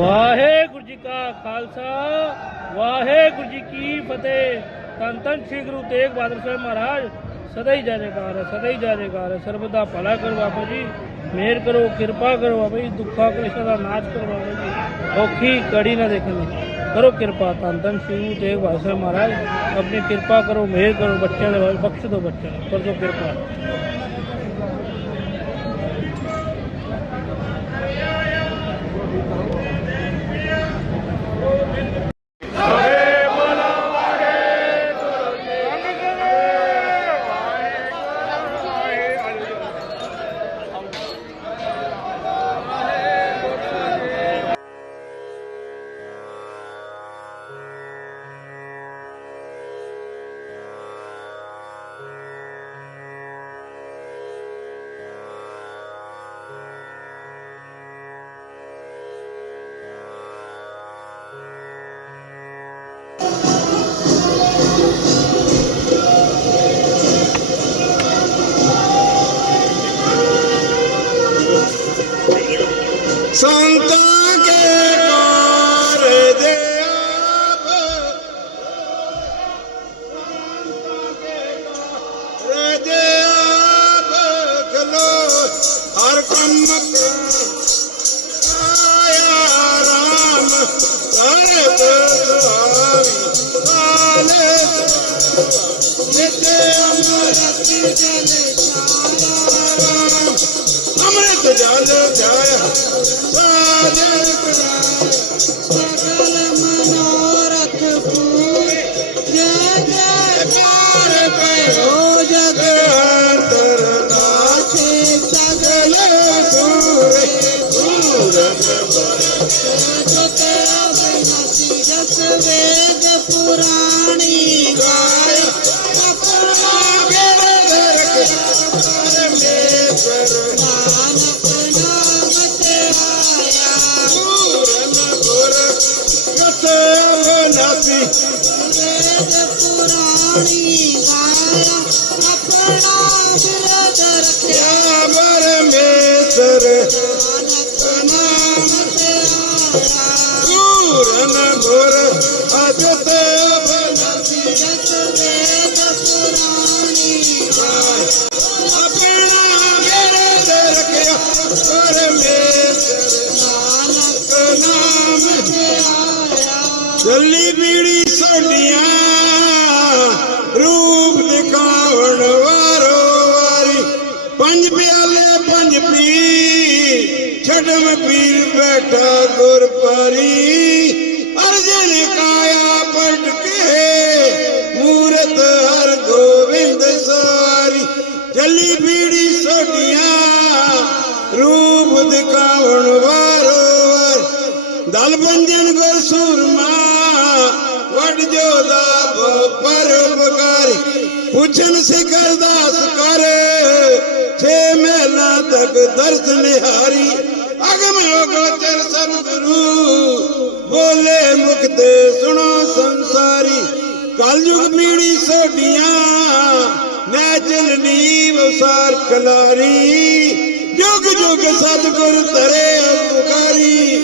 ਵਾਹਿਗੁਰੂ ਜੀ ਕਾ ਖਾਲਸਾ, ਵਾਹਿਗੁਰੂ ਜੀ ਕੀ ਫਤਿਹ। ਧੰਨ ਧੰਨ ਸ੍ਰੀ ਗੁਰੂ ਤੇਗ ਬਹਾਦਰ ਸਾਹਿਬ ਮਹਾਰਾਜ, ਸਦਾ ਹੀ ਜੈ ਜੈਕਾਰ ਸਦਾ ਹੀ ਜੈ ਜੈਕਾਰ ਦਾ ਭਲਾ ਕਰੋ ਬਾਬਾ ਜੀ, ਮਿਹਰ ਕਰੋ, ਕਿਰਪਾ ਕਰੋ ਬਾਬਾ ਜੀ, ਦੁੱਖਾਂ ਕਲੇਸ਼ਾਂ ਦਾ ਨਾਸ਼ ਕਰੋ ਬਾਬਾ ਜੀ, ਔਖੀ ਕੜੀ ਨਾ ਦੇਖਣੀ ਕਰੋ ਕਿਰਪਾ, ਧੰਨ ਧੰਨ ਸ੍ਰੀ ਗੁਰੂ ਤੇਗ ਬਹਾਦਰ ਸਾਹਿਬ ਮਹਾਰਾਜ, ਆਪਣੀ ਕਿਰਪਾ ਕਰੋ, ਮਿਹਰ ਕਰੋ ਬੱਚਿਆਂ ਦੇ ਬਖਸ਼ ਦਿਓ ਬੱਚਿਆਂ ਨੂੰ ਕਰ ਦਿਓ ਕਿਰਪਾ। ठाकुर परी अर्जुन काया पट के मूरत हर गोविंद सारी जली बीड़ी सोटिया रूप दिखावण वारो वर दल बंजन गुर सुरमा वट जो दाबो पर उपकार। पूछन शिखर दास कर छे मेला तक दर्द निहारी। ਤੱਕ ਦਰਸ ਨਿਹਾਰੀ ਅਗਮ ਅਗੋਚਰ ਸਭ ਬੋਲੇ ਮੁਕਤੇ ਸੁਣੋ ਸੰਸਾਰੀ। ਕਲਯੁਗ ਪੀੜੀ ਸੋਡੀਆਂ ਨੈਚਲ ਨੀਵ ਸਾਰ ਕਲਾਰੀ ਜੁਗ ਜੁਗ ਸਤਿਗੁਰ ਤਰੇ ਅਵਤਾਰੀ।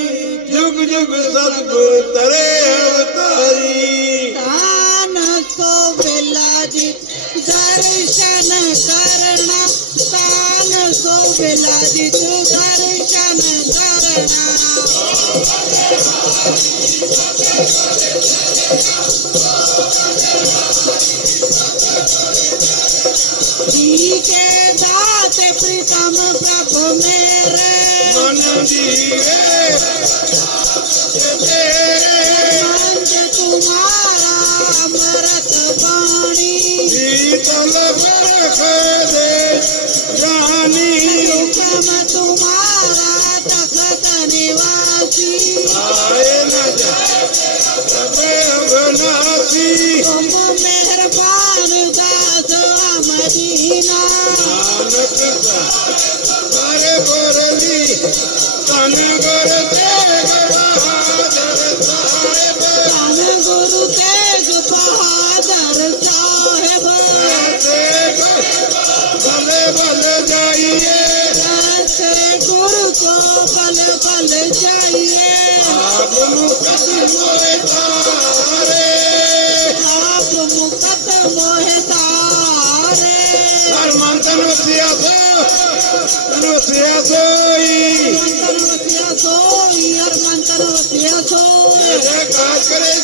ਜੁਗ ਜੁਗ ਸਤਿਗੁਰ ਤਰੇ ਅਵਤਾਰੀ। ਤਾਨ ਸੋ ਵੇਲਾ ਜੀ ਤਨ بيڪاري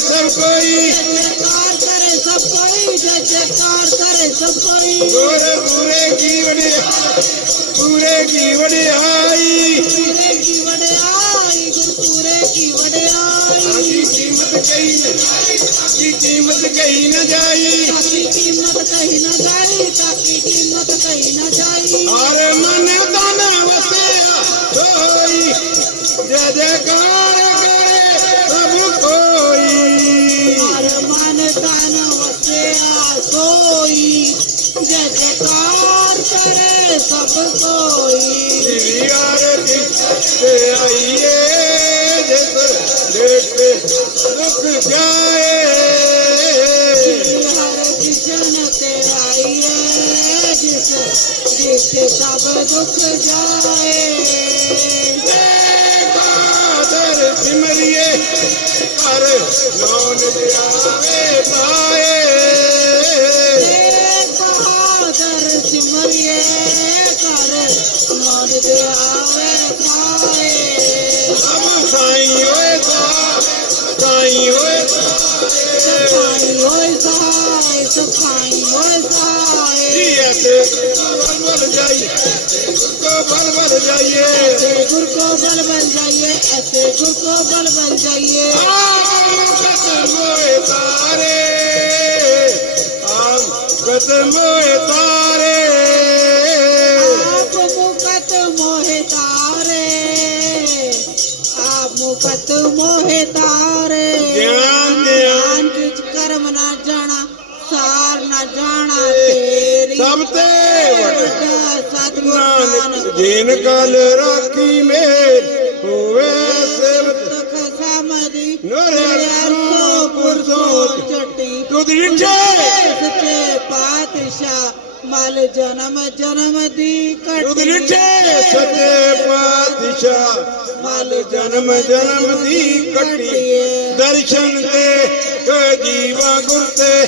سپوئي بيڪاري سپوئي بيڪاري سپوئي پوري جي وٽ آئي پوري جيون پوري جيون آئي آئي پوري جي وڙي آئيمت ڪئي قيمت ڪئي نه ਜੈਕਾਰ ਕਰੇ ਸਭ ਕੋਈ। ਯਾਰ ਤੇ ਆਈਏ ਜਿਸ ਦੇਖੇ ਦੁੱਖ ਜਾਏ। ਹਰ ਕਿਸ਼ਨ ਤੇ ਆਈਏ ਜਿਸ ਜਿਸ ਸਭ ਦੁੱਖ ਜਾਏ। ਸਿਮਰਿਏ ਕਰ ਨਾਨ ਲਿਆਵੇ ਪਾਏ। ਹੋਏ ਸਫ਼ਾਈ ਹੋਏ ਸਾਈ ਸਫ਼ਾਈ ਹੋਏ ਸਾਈ ਜੀ ਐਸੇ ਗੁਰ ਬਲ ਜਾਈਏ ਗੁਰ ਬਲ ਬਲ ਜਾਈਏ ਐਸੇ ਗੁਰ ਕੋ ਬਲ ਬਨ ਜਾਈਏ ਐਸੇ ਗੁਰ ਕੋ ਬਲ ਬਨ ਜਾਈਏ ਆਮ ਕਦਮ ਹੋਏ ਤਾਰੇ ਆਮ ਕਦਮ ਹੋਏ ਤਾਰੇ ਆਪ ਮੁਕਤ ਮੋਹਿ ਤਾਰੇ ਆਪ ਮੁਕਤ ਮੋਹਿ ਤਾਰੇ ਦੇਵ ਨਾਨਕ ਜੇਨ ਕਲ ਰਾਖੀ ਮੇਰ ਹੋਵੇ ਸੇਵਤ ਸਮਦੀ ਨਰਸੋ ਪੁਰਸੋ ਚਟੀ ਕੁਦਰੀ ਚੇ ਸੱਚੇ ਪਾਤਸ਼ਾਹ ਮਲ ਜਨਮ ਜਨਮ ਦੀ ਕਟੀ ਸੱਚੇ ਪਾਤਸ਼ਾਹ ਮਲ ਜਨਮ ਜਨਮ ਦੀ ਕਟੀ ਦਰਸ਼ਨ ਤੇ ਜੀਵਾ ਗੁਰ ਤੇ।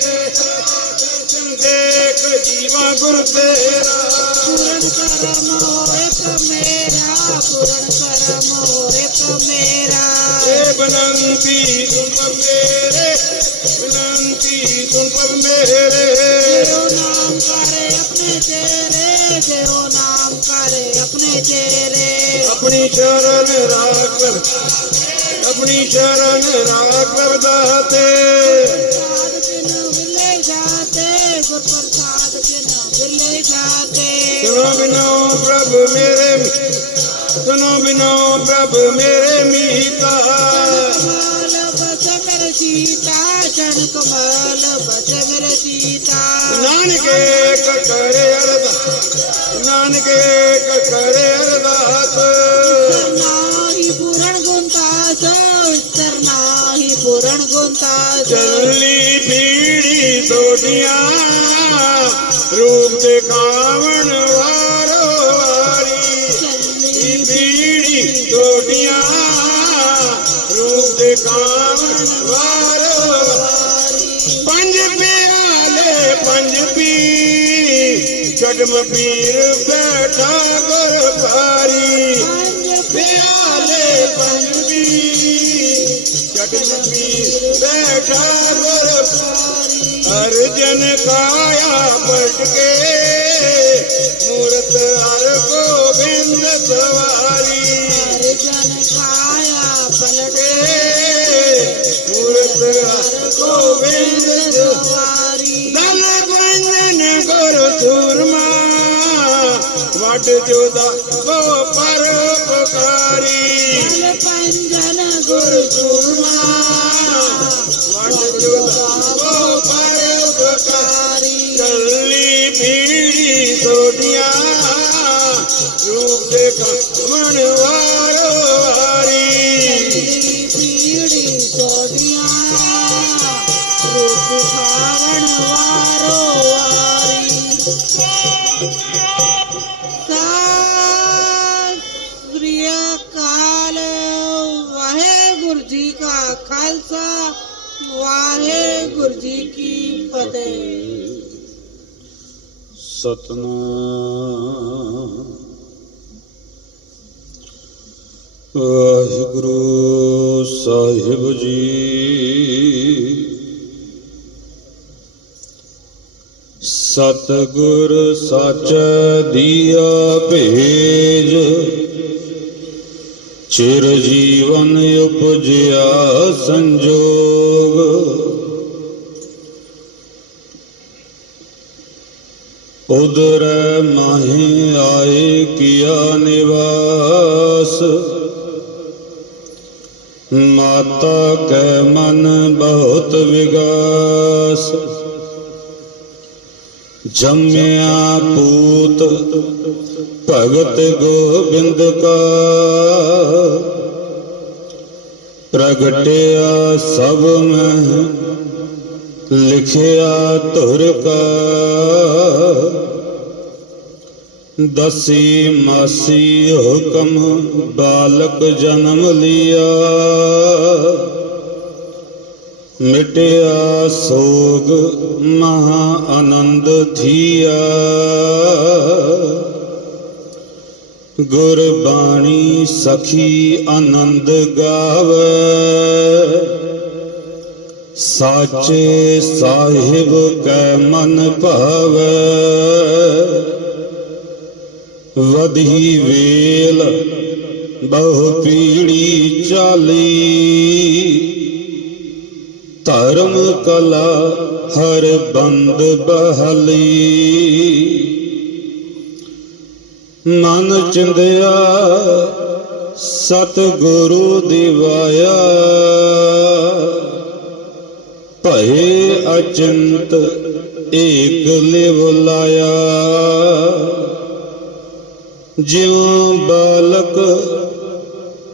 ਕ ਜੀਵਾ ਗੁਰ ਤੇਰਾ ਪੂਰਨ ਕਰਮ ਹੋਏ ਮੇਰਾ ਪੂਰਨ ਕਰਮ ਹੋਏ ਮੇਰਾ। ਏ ਬਨੰਤੀ ਸੁਣ ਪਰ ਮੇਰੇ ਬਨੰਤੀ ਸੁਣ ਪਰ ਮੇਰੇ। ਜਿਉ ਨਾਮ ਕਰੇ ਆਪਣੇ ਤੇਰੇ ਜਿਉ ਨਾਮ ਕਰੇ ਆਪਣੇ ਤੇਰੇ। ਆਪਣੀ ਸ਼ਰਨ ਰਾਖ ਕਰ ਆਪਣੀ ਸ਼ਰਨ ਰਾਖ ਕਰ ਦਾਤੇ। ਜਾਤੇ ਗੁਰ ਪ੍ਰਸਾਦ ਜਿਨ ਵਿਲੇ ਜਾਤੇ। ਸੁਨੋ ਬਿਨੋ ਪ੍ਰਭ ਮੇਰੇ ਸੁਨੋ ਬਿਨੋ ਪ੍ਰਭ ਮੇਰੇ ਮੀਤਾ। ਕਮਲ ਮੇਰੇ ਸੀਤਾ ਚਰਨ ਕਮਲ ਬਸ ਮੇਰੇ ਸੀਤਾ ਨਾਨਕੇ ਕਰੇ ਅਰਦਾਸ ਨਾਨਕੇ ਕਰੇ ਅਰਦਾਸ। ਨਾਹੀ ਪੂਰਨ ਗੁੰਤਾਸ ਵਿਸਰ ਨਾਹੀ ਪੂਰਨ ਗੁੰਤਾਸ ਚੱਲੀ ਪੀੜੀ ਸੋਡੀਆਂ ਰੂਪ ਦਿਖਾਵਣ ਵਾਰੋ ਵਾਰੀ। ਚੱਲੀ ਪੀੜੀ ਸੋਡੀਆਂ ਰੂਪ ਦਿਖਾਵਣ ਵਾਰੋ ਵਾਰੀ। ਪੰਜ ਪਿਆਲੇ ਪੰਜ ਪੀ ਛਡਮ ਪੀਰ ਬੈਠਾ ਗੁਰ ਭਾਰੀ। ਪੰਜ ਪਿਆਲੇ ਪੰਜ ਪੀ ਛਡਮ ਪੀਰ ਬੈਠਾ अर्जन काया पटके मूर्त हर गोविंद सवारी अर्जन काया पटके मूर्त हर गोविंद सवारी दल गोविंद गुरु सुरमा वट जोदा गो परोपकारी दल गोविंद गुरु सुरमा ਵਾਹਿਗੁਰੂ ਜੀ ਕੀ ਫਤਿਹ। ਸਤਨਾਮ। ਵਾਹਿਗੁਰੂ ਸਾਹਿਬ ਜੀ। ਸਤਿਗੁਰ ਸੱਚ ਦੀਆ ਭੇਜ। ਚਿਰ ਜੀਵਨ ਉਪਜਿਆ ਸੰਜੋਗ। ਉਦਰ ਮਾਹੀ ਆਏ ਕੀਆ ਨਿਵਾਸ। ਮਾਤਾ ਕੈ ਮਨ ਬਹੁਤ ਵਿਗਾਸ। ਜੰਮਿਆ ਪੂਤ ਭਗਤ ਗੋਬਿੰਦ ਕਾ। ਪ੍ਰਗਟਿਆ ਸਭ ਮੈਂ, ਲਿਖਿਆ ਧੁਰ ਕਾ। ਦਸੀ ਮਾਸੀ ਹੁਕਮ ਬਾਲਕ ਜਨਮ ਲਿਆ। ਮਿਟਿਆ ਸੋਗ ਮਹਾ ਆਨੰਦ ਥੀਆ ਗੁਰ ਬਾਣੀ ਸਖੀ ਆਨੰਦ ਗਾਵੇ। ਸਾਚੇ ਸਾਹਿਬ ਕੈ ਮਨ ਭਾਵੇ। ਵਧੀ ਵੇਲ ਬਹੁ ਪੀੜੀ ਚਾਲੀ। ਧਰਮ ਕਲਾ ਹਰ ਬੰਦ ਬਹਲੀ। ਮਨ ਚਿੰਦਿਆ ਸਤ ਗੁਰੂ ਦਿਵਾਇਆ। ਭਏ ਅਚੰਤ ਏਕ ਲਿਵ ਲਾਇਆ। ਜਿਉ ਬਾਲਕ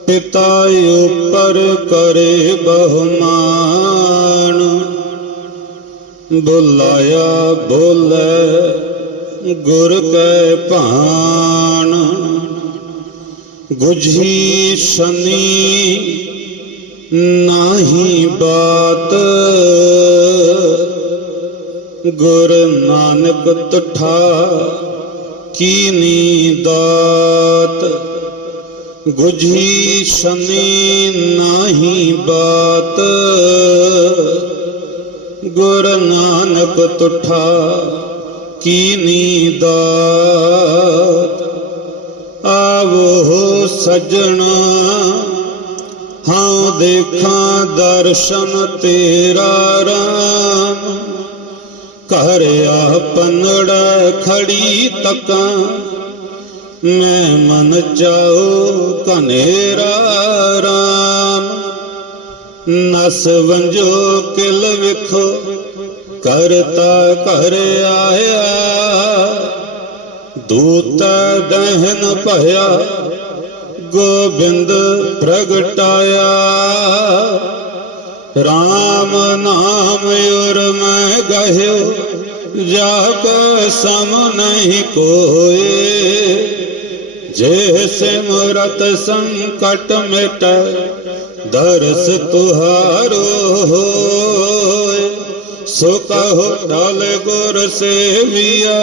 ਪਿਤਾ ਉਪਰ ਕਰੇ ਬਹਮਾਨ। ਬੁਲਾਇਆ, ਬੋਲੇ, ਗੁਰ ਕੈ ਭਾਣ। ਗੁਝੀ ਸ਼ਨੀ ਨਾਹੀ ਬਾਤ। ਗੁਰ ਨਾਨਕ ਤੁਠਾ ਕੀਨੀ ਦਾਤ ਗੁਝੀ ਸ਼ਨੀ ਨਾਹੀ ਬਾਤ। ਗੁਰ ਨਾਨਕ ਤੁਠਾ ਕੀਨੀ ਦਾਤ ਆਵੋ ਸਜਣਾ, ਹਾਂ ਦੇਖਾਂ ਦਰਸ਼ਨ ਤੇਰਾ ਰਾਮ। ਘਰ ਆਪਨੜਾ ਖੜੀ ਤਕਾਂ, ਮੈਂ ਮਨ ਚਾਉ ਕਨੇਰਾ ਰਾਮ। ਨਸ ਵੰਜੋ ਕਿਲ ਵਿਖੋ, ਕਰਤਾ ਘਰ ਆਇਆ। ਦੂਤ ਦਹਨ ਭਇਆ, ਗੋਬਿੰਦ ਪ੍ਰਗਟਾਇਆ। RAM ਨਾਮ ਉਰ ਮੈਂ ਗਹਿਓ, ਜਾ ਕੋ ਸਮ ਨਹੀਂ ਕੋਏ। ਜੇ ਸਿਮਰਤ ਸੰਕਟ ਮਿਟ ਦਰਸ ਤੁਹਾਰੋ ਹੋਏ, ਸੋ ਕਹੋ ਟਲ ਗੁਰ ਸੇਵੀਆ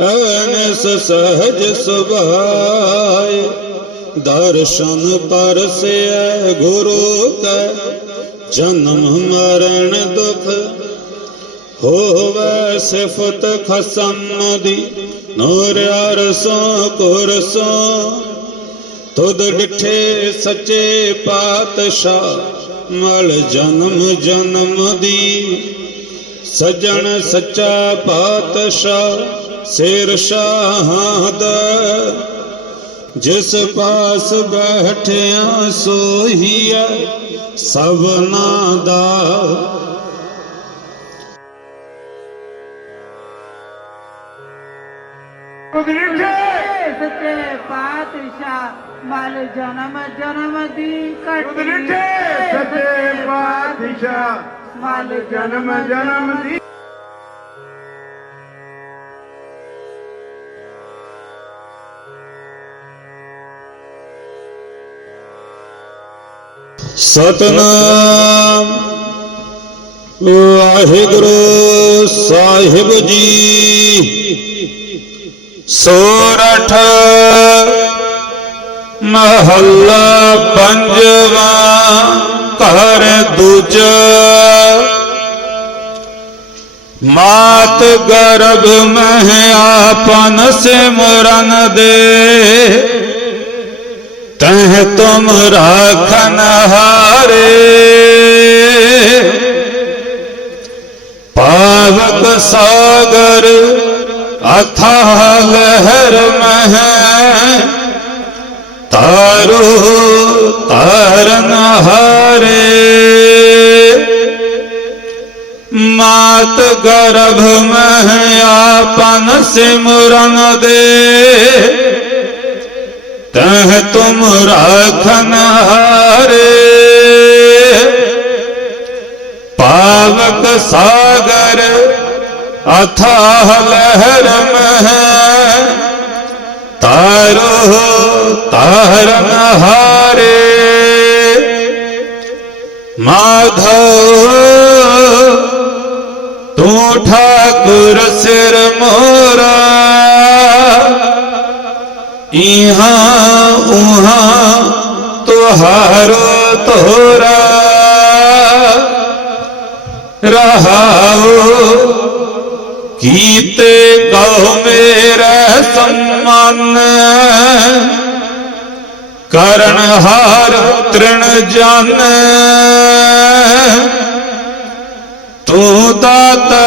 ਅਨਸ ਸਹਜ ਸੁਭਾਏ। ਦਰਸ਼ਨ ਪਰਸਿਐ ਗੁਰੂ ਕੈ, ਜਨਮ ਮਰਨ ਦੁਖ ਹੋਵੇ ਸਿਫਤ ਖਸਮ ਦੀ, ਨੂਰ ਅਰਸੋਂ ਕੁਰਸੋਂ। ਤੁਧ ਡਿਠੇ ਸੱਚੇ ਪਾਤਸ਼ਾਹ, ਮਲ ਜਨਮ ਜਨਮ ਦੀ। ਸਜਣ ਸੱਚਾ ਪਾਤਸ਼ਾਹ, ਸਿਰ ਸ਼ਾਹਾਂ ਦਾ। ਜਿਸ ਪਾਸ ਬੈਠਿਆ ਸੋਹੀਐ ਸਭਨਾ ਦਾ ਸੱਚੇ ਪਾਤਸ਼ਾਹ ਮਲ ਜਨਮ ਜਨਮ ਦੀ ਕਟੀ ਸੱਚੇ ਪਾਤਸ਼ਾਹ ਮਲ ਜਨਮ ਜਨਮ ਦੀ ਸਤਨਾਮ ਵਾਹਿਗੁਰੂ ਸਾਹਿਬ ਜੀ। ਸੋਰਠ ਮਹੱਲਾ ਪੰਜਵਾ, ਘਰ ਦੂਜਾ। ਮਾਤ ਗਰਭ ਮਹਿ ਆਪਨ ਸਿਮਰਨ ਦੇ। ਤਹ ਤੁਮ ਰਾਖਨ ਹਾਰੇ। ਪਾਵਕ ਸਾਗਰ ਅਥਾਹ ਲਹਿਰ ਮਹਿ ਤਾਰੋ ਤਾਰਨ ਹਾਰੇ ਮਾਤ ਗਰਭ ਮਹਿ ਆਪਨ ਸਿਮਰਨ ਦੇ ਤਹ ਤੁਮ ਰਾਖਨ ਹਾਰੇ ਪਾਵਕ ਸਾਗਰ ਅਥਾਹ ਲਹਿਰ ਮਹਿ, ਤਾਰੋ ਤਾਰਨ ਹਾਰੇ ਮਾਧੋ ਤੂੰ ਠਾਕੁਰ ਸਿਰ ਮੋਰਾ। ਇਹਾ ਉਹਾਂ ਤੁਹਾਰੋ ਤੋਰਾ। ਰਹਾਉ ਕੀਤੇ ਕਉ ਮੇਰਾ ਸੰਮਨ। ਕਰਨ ਹਾਰ ਤ੍ਰਿਣ ਜਨ। ਤੂੰ ਦਾਤਾ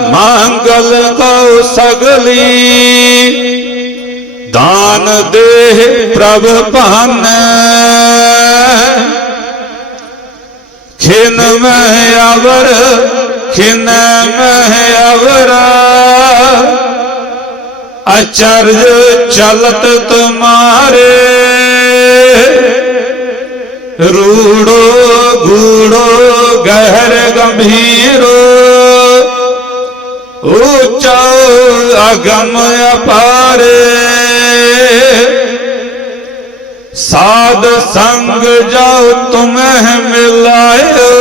ਮੰਗਲ ਕਉ ਸਗਲੀ। ਦਾਨ ਦੇ ਪ੍ਰਭ ਭਾਨ। ਖਿਨ ਮਹਿ ਅਵਰ, ਖਿਨ ਮਹਿ ਅਚਰਜ ਚਲਤ ਤੁਮਾਰੇ। ਰੂੜੋ ਗੂੜੋ ਗਹਿਰ ਗੰਭੀਰੋ। ਉੱਚਾ ਅਗਮ ਅਪਾਰੇ। ਸਾਧ ਸੰਗ ਜਾਉ ਤੁਮਹਿ ਮਿਲਾਇਓ।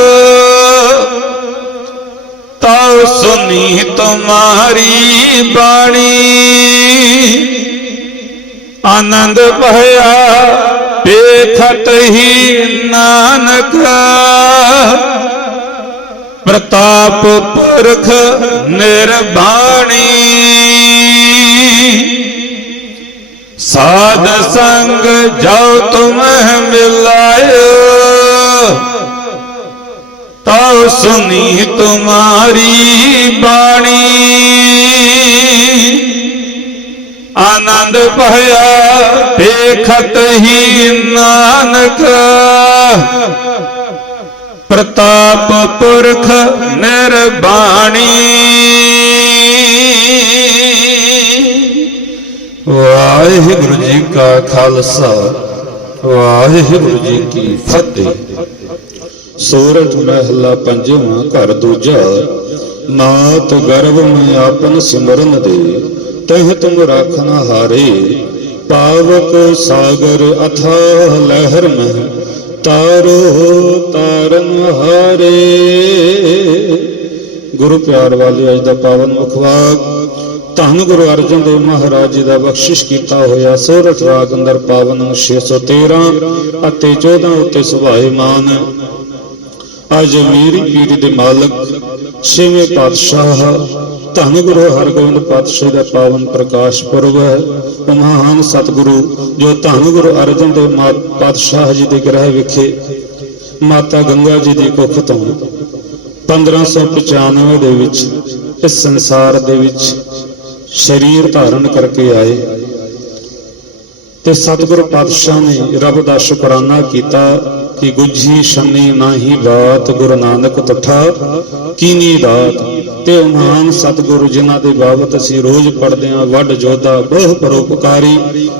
ਤਉ ਸੁਨੀ ਤੁਮਾਰੀ ਬਾਣੀ। ਆਨੰਦ ਭਇਆ ਪੇਖਤ ਹੀ ਨਾਨਕ। ਪ੍ਰਤਾਪ ਪੁਰਖ ਨਿਰਬਾਣੀ। ਸਾਧ ਸੰਗ ਜਾਉ ਤੁਮਹਿ ਮਿਲਾਇਓ ਤਉ ਸੁਨੀ ਤੁਮਾਰੀ ਬਾਣੀ। ਆਨੰਦ ਭਇਆ ਦੇਖਤ ਹੀ ਨਾਨਕ। ਪ੍ਰਤਾਪ ਪੁਰਖ ਨਿਰਬਾਣੀ। ਵਾਹਿਗੁਰੂ ਜੀ ਕਾ ਖਾਲਸਾ, ਵਾਹਿਗੁਰੂ ਜੀ ਕੀ ਮਹਿਲਾ ਪੰਜਵਾਂ, ਘਰ ਦੂਜਾ। ਮਾਤ ਗਰਭ ਮੈਂ ਆਪਨ ਸਿਮਰਨ ਦੇ, ਤਹ ਤੁਮ ਰਾਖਨ ਹਾਰੇ। ਪਾਵਕ ਸਾਗਰ ਅਥਾਹ ਲਹਿਰ ਮਹਿ, ਤਾਰੋ ਤਾਰਨ ਹਾਰੇ। ਗੁਰੂ ਪਿਆਰ ਵਾਲੇ ਅੱਜ ਦਾ ਪਾਵਨ ਮੁਖਵਾਕ ਧੰਨ ਗੁਰੂ ਅਰਜਨ ਦੇਵ ਮਹਾਰਾਜ ਜੀ ਦਾ ਬਖਸ਼ਿਸ਼ ਕੀਤਾ ਹੋਇਆ ਸੋਰਠ ਰਾਗ ਅੰਦਰ ਪਾਵਨ 613 ਅਤੇ 14 ਉੱਤੇ ਸੁਭਾਏ ਮਾਨ। ਅੱਜ ਮੇਰੀ ਪੀੜੀ ਦੇ ਮਾਲਕ, ਛੇਵੇਂ ਪਾਤਸ਼ਾਹ, ਧੰਨ ਗੁਰੂ ਹਰਗੋਬਿੰਦ ਪਾਤਸ਼ਾਹ ਦਾ ਪਾਵਨ ਪ੍ਰਕਾਸ਼ ਪੁਰਬ ਹੈ। ਉਹ ਮਹਾਨ ਸਤਿਗੁਰੂ ਜੋ ਧੰਨ ਗੁਰੂ ਅਰਜਨ ਦੇਵ ਪਾਤਸ਼ਾਹ ਜੀ ਦੇ ਗ੍ਰਹਿ ਵਿਖੇ ਮਾਤਾ ਗੰਗਾ ਜੀ ਦੀ ਕੁੱਖ ਤੋਂ 1595 ਦੇ ਵਿੱਚ ਇਸ ਸੰਸਾਰ ਦੇ ਵਿੱਚ ਸਰੀਰ ਧਾਰਨ ਕਰਕੇ ਆਏ। ਤੇ ਸਤਿਗੁਰੂ ਪਾਤਸ਼ਾਹ ਨੇ ਰੱਬ ਦਾ ਸ਼ੁਕਰਾਨਾ ਕੀਤਾ। ਕਿ ਗੁੱਝੀ ਸ਼ਨੀ ਨਾਹੀ ਬਾਤ ਗੁਰੂ ਨਾਨਕ ਤੁਠਾ। ਕੀਨੀ ਦਾਤ ਤੇ ਉਹ ਮਹਾਨ ਸਤਿਗੁਰੂ ਜਿਨ੍ਹਾਂ ਦੇ ਬਾਬਤ ਅਸੀਂ ਰੋਜ਼ ਪੜ੍ਹਦੇ ਹਾਂ ਵੱਡ ਜੋਧਾ ਬਹੁ ਪਰਉਪਕਾਰੀ।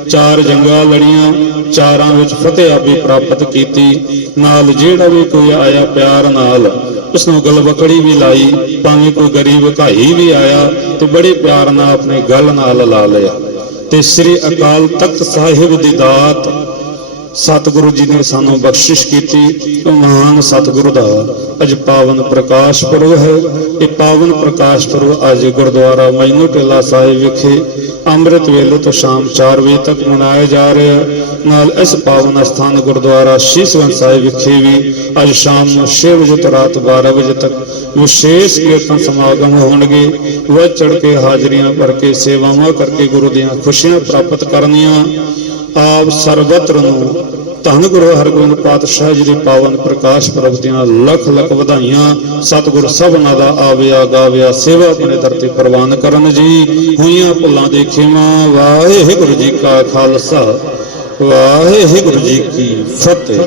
ਚਾਰ ਜੰਗਾਂ ਲੜੀਆਂ, ਚਾਰਾਂ ਵਿੱਚ ਫਤਿਹ ਫਤਿਹਾਬੀ ਪ੍ਰਾਪਤ ਕੀਤੀ। ਨਾਲ ਜਿਹੜਾ ਵੀ ਕੋਈ ਆਇਆ ਪਿਆਰ ਨਾਲ ਉਸ ਨੂੰ ਗਲਵਕੜੀ ਵੀ ਲਾਈ, ਭਾਵੇਂ ਕੋਈ ਗਰੀਬ ਘਾਈ ਵੀ ਆਇਆ ਤੇ ਬੜੇ ਪਿਆਰ ਨਾਲ ਆਪਣੇ ਗਲ ਨਾਲ ਲਾ ਲਿਆ। ਤੇ ਸ੍ਰੀ ਅਕਾਲ ਤਖਤ ਸਾਹਿਬ ਦੀ ਦਾਤ ਸਤਿਗੁਰੂ ਜੀ ਨੇ ਸਾਨੂੰ ਬਖਸ਼ਿਸ਼ ਕੀਤੀ। ਉਹ ਮਹਾਨ ਸਤਿਗੁਰੂ ਦਾ ਅੱਜ ਪਾਵਨ ਪ੍ਰਕਾਸ਼ ਪੁਰਬ ਹੈ। ਇਹ ਪਾਵਨ ਪ੍ਰਕਾਸ਼ ਪੁਰਬ ਅੱਜ ਗੁਰਦੁਆਰਾ ਮੈਨੂ ਟੇਲਾ ਸਾਹਿਬ ਵਿਖੇ ਅੰਮ੍ਰਿਤ ਵੇਲੇ ਤੋਂ ਸ਼ਾਮ 4 ਵਜੇ ਤੱਕ ਮਨਾਇਆ ਜਾ ਰਿਹਾ ਨਾਲ ਇਸ ਪਾਵਨ ਅਸਥਾਨ ਗੁਰਦੁਆਰਾ ਸ਼ੀਸ਼ਗੰਜ ਸਾਹਿਬ ਵਿਖੇ ਵੀ ਅੱਜ ਸ਼ਾਮ ਨੂੰ 6 ਵਜੇ ਤੋਂ ਰਾਤ 12 ਵਜੇ ਤੱਕ ਵਿਸ਼ੇਸ਼ ਕੀਰਤਨ ਸਮਾਗਮ ਹੋਣਗੇ। ਵੱਧ ਚੜ ਕੇ ਹਾਜ਼ਰੀਆਂ ਭਰ ਕੇ ਸੇਵਾਵਾਂ ਕਰਕੇ ਗੁਰੂ ਦੀਆਂ ਖੁਸ਼ੀਆਂ ਪ੍ਰਾਪਤ ਕਰਨੀਆਂ। ਆਪ ਸਰਬੱਤਰ ਨੂੰ ਧੰਨ ਗੁਰੂ ਹਰਗੋਬਿੰਦ ਪਾਤਸ਼ਾਹ ਜੀ ਦੇ ਪਾਵਨ ਪ੍ਰਕਾਸ਼ ਪੁਰਬ ਦੀਆਂ ਲੱਖ ਲੱਖ ਵਧਾਈਆਂ, ਸਤਿਗੁਰ ਸਭਨਾ ਦਾ ਆਵਿਆ ਗਾਵਿਆ ਸੇਵਾ ਆਪਣੇ ਦਰ ਤੇ ਪ੍ਰਵਾਨ ਕਰਨ ਜੀ। ਹੋਈਆਂ ਭੁੱਲਾਂ ਦੇ ਖਿਮਾ, ਵਾਹਿਗੁਰੂ ਜੀ ਕਾ ਖਾਲਸਾ, ਵਾਹਿਗੁਰੂ ਜੀ ਕੀ ਫਤਿਹ।